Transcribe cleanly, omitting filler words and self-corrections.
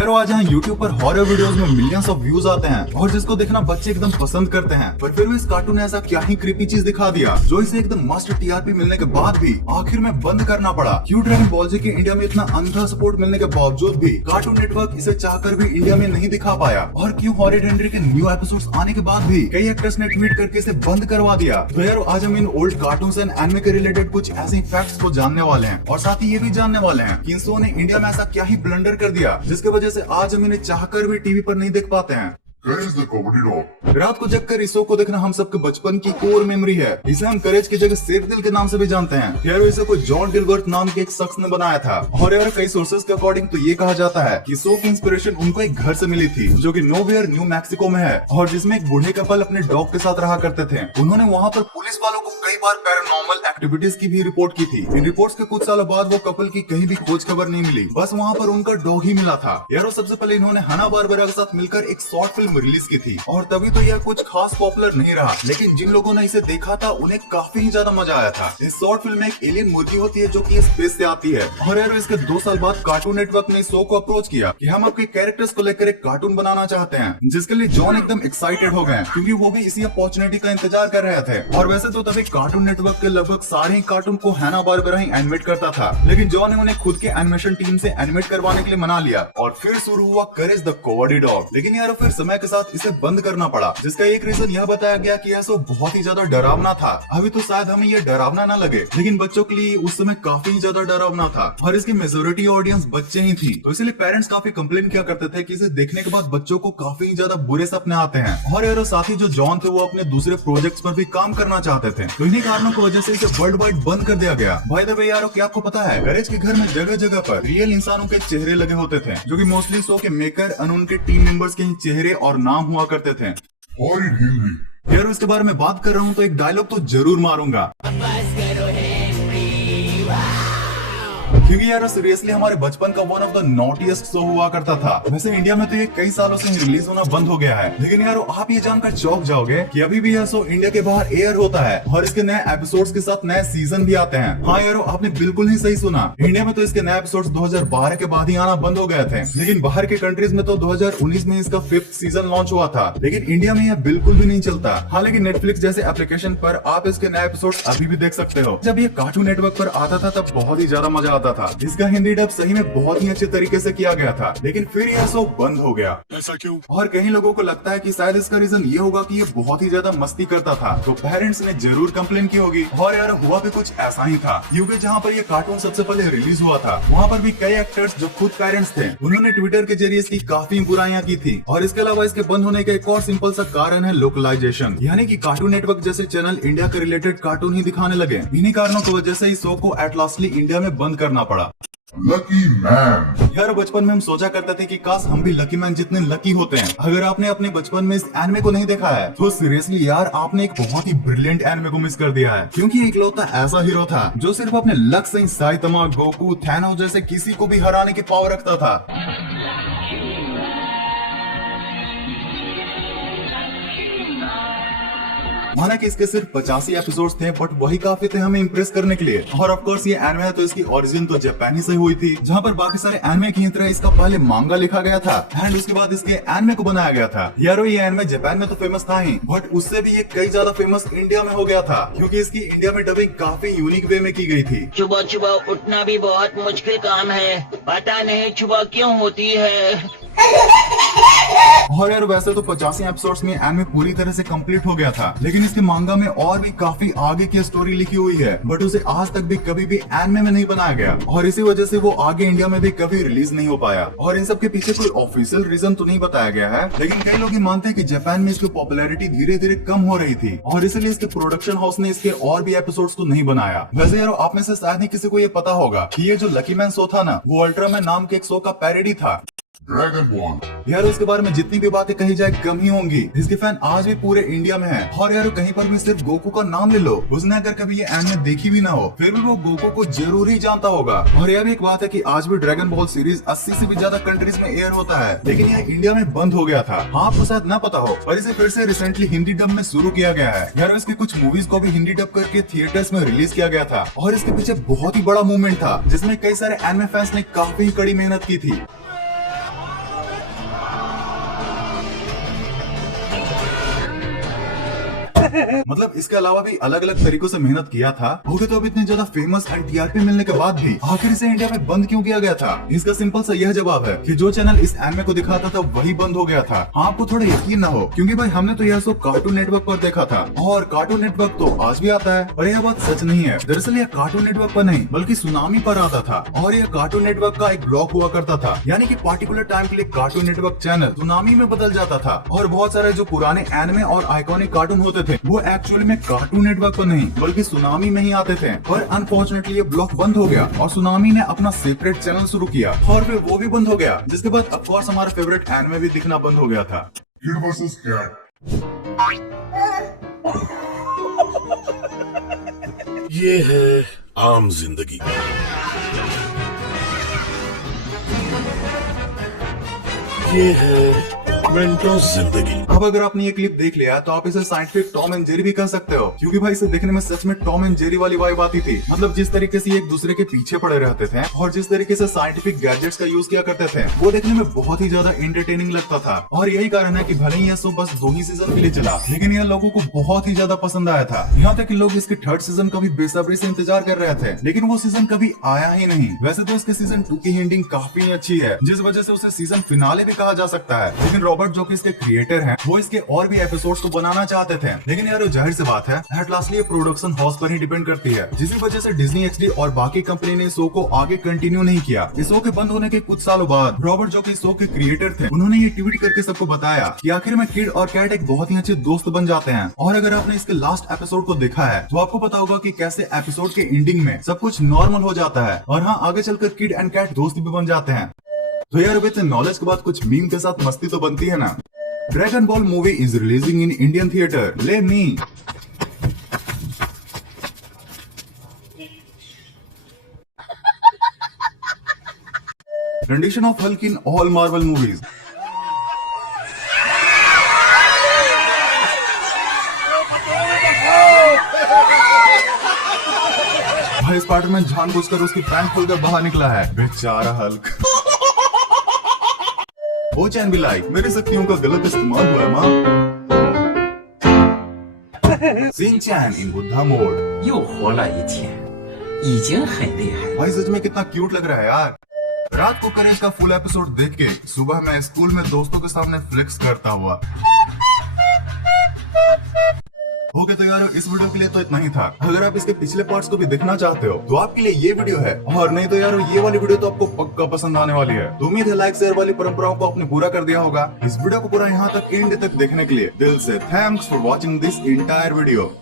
यारो आज यहाँ यूट्यूब पर हॉरर वीडियोस में मिलियंस ऑफ व्यूज आते हैं और जिसको देखना बच्चे एकदम पसंद करते हैं, पर फिर भी इस कार्टून ने ऐसा क्या ही क्रीपी चीज दिखा दिया जो इसे एकदम मस्त टीआरपी मिलने के बाद भी आखिर में बंद करना पड़ा। क्यों ड्रैगन बॉल जी के इंडिया में इतना अंधा सपोर्ट मिलने के बावजूद भी कार्टून नेटवर्क इसे चाहकर भी इंडिया में नहीं दिखा पाया, और क्यों हॉरर हेनरी के न्यू एपिसोड्स आने के बाद भी कई एक्टर्स ने ट्वीट करके इसे बंद करवा दिया। तो यार आज हम in old cartoons and anime के रिलेटेड कुछ ऐसे फैक्ट्स को जानने वाले हैं और साथ ही ये भी जानने वाले हैं कि इन शो ने इंडिया में ऐसा क्या ही ब्लंडर कर दिया जिसकी वजह से आज हम इन्हें चाहकर भी टीवी पर नहीं देख पाते हैं। रात को जगकर इस शो को देखना हम सबके बचपन की कोर मेमोरी है। इसे हम करेज की जगह शेर दिल के नाम से भी जानते हैं। यार इसे कोई जॉन गिलबर्ट नाम के एक शख्स ने बनाया था और यार कई सोर्सेस के अकॉर्डिंग तो ये कहा जाता है कि शो की इंस्पिरेशन उनको एक घर से मिली थी जो कि नोवेयर न्यू मैक्सिको में है और जिसमें एक बूढ़े कपल अपने डॉग के साथ रहा करते थे। उन्होंने वहाँ पर पुलिस वालों को कई बार पैरानॉर्मल एक्टिविटीज की भी रिपोर्ट की थी। इन रिपोर्ट्स के कुछ सालों बाद वो कपल की कहीं भी खोज खबर नहीं मिली, बस वहाँ पर उनका डॉग ही मिला था। यार सबसे पहले इन्होंने हना बारबरा के साथ मिलकर एक शॉर्ट फिल्म रिलीज की थी और तभी तो यह कुछ खास पॉपुलर नहीं रहा, लेकिन जिन लोगों ने इसे देखा था उन्हें काफी ज्यादा मजा आया था। इस शॉर्ट फिल्म में एक एलियन मूर्ति होती है जो कि स्पेस से आती है और यार इसके 2 साल बाद कार्टून नेटवर्क ने इस शो को अप्रोच किया कि हम आपके कैरेक्टर्स को लेकर एक कार्टून बनाना चाहते हैं, जिसके लिए जॉन एकदम एक्साइटेड हो गए क्योंकि वो भी इसी अपॉर्चुनिटी का इंतजार कर रहे थे। और वैसे तो तभी कार्टून नेटवर्क के लगभग सारे ही कार्टून को हैना बारबरा ही एनिमेट करता था, लेकिन जॉन ने उन्हें खुद के एनिमेशन टीम से एनिमेट करवाने के लिए मना लिया और फिर शुरू हुआ करेज द कोवर्डी डॉग। लेकिन यार फिर समय के साथ इसे बंद करना पड़ा, जिसका एक रीजन यह बताया गया कि यह शो बहुत ही ज्यादा डरावना था। अभी तो शायद हमें यह डरावना ना लगे, लेकिन बच्चों के लिए उस समय काफी ज्यादा डरावना था और इसकी मेजोरिटी ऑडियंस बच्चे ही थी, तो इसलिए पेरेंट्स काफी कंप्लेन किया करते थे कि इसे देखने के बाद बच्चों को काफी ज्यादा बुरे सपने आते हैं। और यार साथ ही जो जॉन थे वो अपने दूसरे प्रोजेक्ट्स पर भी काम करना चाहते थे, तो इन्हीं कारणों की वजह से इसे वर्ल्ड वाइड बंद कर दिया गया। बाय द वे यारो क्या आपको पता है करेज के घर में जगह जगह पर रियल इंसानों के चेहरे लगे होते थे जो कि मोस्टली शो के मेकर और उनके टीम मेंबर्स के ही चेहरे और नाम हुआ करते थे। यार उसके बारे में बात कर रहा हूँ तो एक डायलॉग तो जरूर मारूंगा, क्योंकि यार सीरियसली हमारे बचपन का one of the naughtiest show हुआ करता था। वैसे इंडिया में तो ये कई सालों से रिलीज होना बंद हो गया है, लेकिन यार आप ये जानकर चौंक जाओगे कि अभी भी यह शो इंडिया के बाहर एयर होता है और इसके नए एपिसोड्स के साथ नए सीजन भी आते हैं। हाँ यारो आपने बिल्कुल ही सही सुना, इंडिया में तो इसके नए एपिसोड्स 2012 के बाद ही आना बंद हो गए थे, लेकिन बाहर के कंट्रीज में तो 2019 में इसका 5th सीजन लॉन्च हुआ था, लेकिन इंडिया में यह बिल्कुल भी नहीं चलता। हाँ लेकिन नेटफ्लिक्स जैसे एप्लीकेशन पर आप इसके नए एपिसोड्स अभी भी देख सकते हो। जब ये कार्टून नेटवर्क पर आता था तब बहुत ही ज्यादा मजा आता था। इसका हिंदी डब सही में बहुत ही अच्छे तरीके से किया गया था, लेकिन फिर यह शो बंद हो गया। ऐसा क्यों? और कई लोगों को लगता है कि शायद इसका रीजन ये होगा कि ये बहुत ही ज्यादा मस्ती करता था, तो पेरेंट्स ने जरूर कंप्लेन की होगी। और यार हुआ भी कुछ ऐसा ही था, क्योंकि जहाँ पर ये कार्टून सबसे पहले रिलीज हुआ था वहाँ पर भी कई एक्टर्स जो खुद पेरेंट्स थे उन्होंने ट्विटर के जरिए इसकी काफी बुराइयां की थी। और इसके अलावा इसके बंद होने का एक और सिंपल सा कारण है लोकलाइजेशन, यानी कि कार्टून नेटवर्क जैसे चैनल इंडिया के रिलेटेड कार्टून ही दिखाने लगे। इन्हीं कारणों की वजह से इस शो को एट लास्टली इंडिया में बंद करना पड़ा। Lucky man. यार बचपन में हम सोचा करते थे कि काश हम भी लकी मैन जितने लकी होते हैं। अगर आपने अपने बचपन में इस एनिमे को नहीं देखा है तो सीरियसली यार आपने एक बहुत ही ब्रिलियंट एनिमे को मिस कर दिया है, क्योंकि इकलौता ऐसा हीरो था जो सिर्फ अपने लक से ही साइतामा, गोकू, थैनोस जैसे किसी को भी हराने की पावर रखता था। माना कि इसके सिर्फ 85 एपिसोड्स थे, बट वही काफी थे हमें इम्प्रेस करने के लिए। और ऑफ कोर्स ये एनिमे है तो इसकी ओरिजिन तो जापानी से हुई थी, जहाँ पर बाकी सारे एनिमे की तरह इसका पहले मांगा लिखा गया था एंड उसके बाद इसके एनिमे को बनाया गया था। यारो ये एनिमे जापान में तो फेमस था ही, बट उससे भी ये कई ज्यादा फेमस इंडिया में हो गया था, क्योंकि इसकी इंडिया में डबिंग काफी यूनिक वे में की गई थी। सुबह सुबह उठना भी बहुत मुश्किल काम है, पता नहीं सुबह क्यों होती है। और यार वैसे तो 85 एपिसोड्स में एनिमे पूरी तरह से कंप्लीट हो गया था, लेकिन इसके मांगा में और भी काफी आगे की स्टोरी लिखी हुई है, बट उसे आज तक भी कभी भी एनिमे में नहीं बनाया गया और इसी वजह से वो आगे इंडिया में भी कभी रिलीज नहीं हो पाया। और इन सब के पीछे कोई ऑफिशियल रीजन तो नहीं बताया गया है, लेकिन कई लोग मानते हैं कि जापान में इसकी पॉपुलैरिटी धीरे धीरे कम हो रही थी और इसलिए इसके प्रोडक्शन हाउस ने इसके और भी एपिसोड्स को नहीं बनाया। वैसे यार आप में से शायद ही किसी को ये पता होगा कि ये जो लकी मैन शो था ना, वो अल्ट्रामैन नाम के एक शो का पैरोडी था। Dragon ball. यार उसके बारे में जितनी भी बातें कही जाए कम ही होंगी, इसके फैन आज भी पूरे इंडिया में हैं। और यार कहीं पर भी सिर्फ गोकू का नाम ले लो, उसने अगर कभी ये एनिमे देखी भी ना हो फिर भी वो गोकू को जरूर ही जानता होगा। और यह भी एक बात है कि आज भी ड्रैगन बॉल सीरीज 80 से भी ज्यादा कंट्रीज में एयर होता है, लेकिन यह इंडिया में बंद हो गया था। हाँ आपको शायद ना पता हो, और इसे फिर से रिसेंटली हिंदी डब में शुरू किया गया है। यार इसके कुछ मूवीज को भी हिंदी डब करके थिएटर्स में रिलीज किया गया था और इसके पीछे बहुत ही बड़ा मूवमेंट था, जिसमें कई सारे एनिमे फैंस ने काफी कड़ी मेहनत की थी। मतलब इसके अलावा भी अलग अलग तरीकों से मेहनत किया था। होगे तो अब इतने ज्यादा फेमस एंड टीआरपी मिलने के बाद भी आखिर इसे इंडिया में बंद क्यों किया गया था? इसका सिंपल सा यह जवाब है कि जो चैनल इस एनिमे को दिखाता था वही बंद हो गया था। आपको थोड़ा यकीन न हो क्योंकि भाई हमने तो यह शो कार्टून नेटवर्क पर देखा था और कार्टून नेटवर्क तो आज भी आता है। और यह बात सच नहीं है। दरअसल यह कार्टून नेटवर्क पर नहीं बल्कि सुनामी पर आता था और यह कार्टून नेटवर्क का एक ब्लॉक हुआ करता था, यानी कि पार्टिकुलर टाइम के लिए कार्टून नेटवर्क चैनल सुनामी में बदल जाता था और बहुत सारे जो पुराने एनिमे और आइकॉनिक कार्टून होते थे वो एक्चुअली में कार्टून नेटवर्क पर नहीं बल्कि सुनामी में ही आते थे। पर अनफॉर्चुनेटली ये ब्लॉक बंद हो गया और सुनामी ने अपना सेपरेट चैनल शुरू किया और फिर वो भी बंद हो गया, जिसके बाद ऑफ कोर्स हमारा फेवरेट एनिमे भी दिखना बंद हो गया था। Kid vs. Cat. ये है आम जिंदगी। ये है मेंटोस जिंदगी। अब अगर आपने ये क्लिप देख लिया तो आप इसे साइंटिफिक टॉम एंड जेरी भी कह सकते हो, क्योंकि भाई इसे देखने में सच में टॉम एंड जेरी वाली वाइब आती थी। मतलब जिस तरीके से ये एक दूसरे के पीछे पड़े रहते थे और जिस तरीके से साइंटिफिक गैजेट्स का यूज किया करते थे वो देखने में बहुत ही ज्यादा एंटरटेनिंग लगता था। और यही कारण है कि भले ही यह शो बस 2 ही सीजन के लिए चला, लेकिन यह लोगों को बहुत ही ज्यादा पसंद आया था। यहाँ तक कि लोग इसके 3rd सीजन का भी बेसब्री से इंतजार कर रहे थे, लेकिन वो सीजन कभी आया ही नहीं। वैसे तो इसके सीजन 2 की एंडिंग काफी अच्छी है, जिस वजह से उसे सीजन फिनाले भी कहा जा सकता है। लेकिन रॉबर्ट जो कि इसके क्रिएटर हैं, वो इसके और भी एपिसोड्स को बनाना चाहते थे, लेकिन यार जाहिर सी बात है एट लास्टली ये प्रोडक्शन हाउस पर ही डिपेंड करती है, जिसकी वजह से डिज्नी एक्सडी और बाकी कंपनी ने शो को आगे कंटिन्यू नहीं किया। इस शो के बंद होने के कुछ सालों बाद रॉबर्ट जो कि शो के क्रिएटर थे, उन्होंने ये ट्वीट करके सबको बताया कि आखिर में किड और कैट एक बहुत ही अच्छे दोस्त बन जाते हैं। और अगर आपने इसके लास्ट एपिसोड को देखा है तो आपको पता होगा कि कैसे एपिसोड के एंडिंग में सब कुछ नॉर्मल हो जाता है और हाँ आगे चलकर किड एंड कैट दोस्त भी बन जाते हैं। तो यार अब इतने नॉलेज के बाद कुछ मीम के साथ मस्ती तो बनती है ना। Dragon Ball movie is releasing in Indian theater. Let me. Rendition of Hulk in all Marvel movies. भाई इस पार्ट में जानबूझकर उसकी पैंट खोलकर बाहर निकला है बेचारा हल्क। वो चैन भी लाइक मेरी शक्तियों का गलत इस्तेमाल हुआ है माँ। Shin-chan in बुद्धा मोड 又活了一天，已经很厉害。 भाई सच में कितना क्यूट लग रहा है यार। रात को करेज का फुल एपिसोड देख के सुबह मैं स्कूल में दोस्तों के सामने फ्लेक्स करता हुआ। ओके तो यार इस वीडियो के लिए तो इतना ही था। अगर आप इसके पिछले पार्ट्स को भी देखना चाहते हो तो आपके लिए ये वीडियो है, और नहीं तो यार ये वाली वीडियो तो आपको पक्का पसंद आने वाली है। तो उम्मीद है लाइक शेयर वाली परंपराओं को आपने पूरा कर दिया होगा। इस वीडियो को पूरा यहाँ तक एंड तक देखने के लिए दिल से thanks for watching this entire video.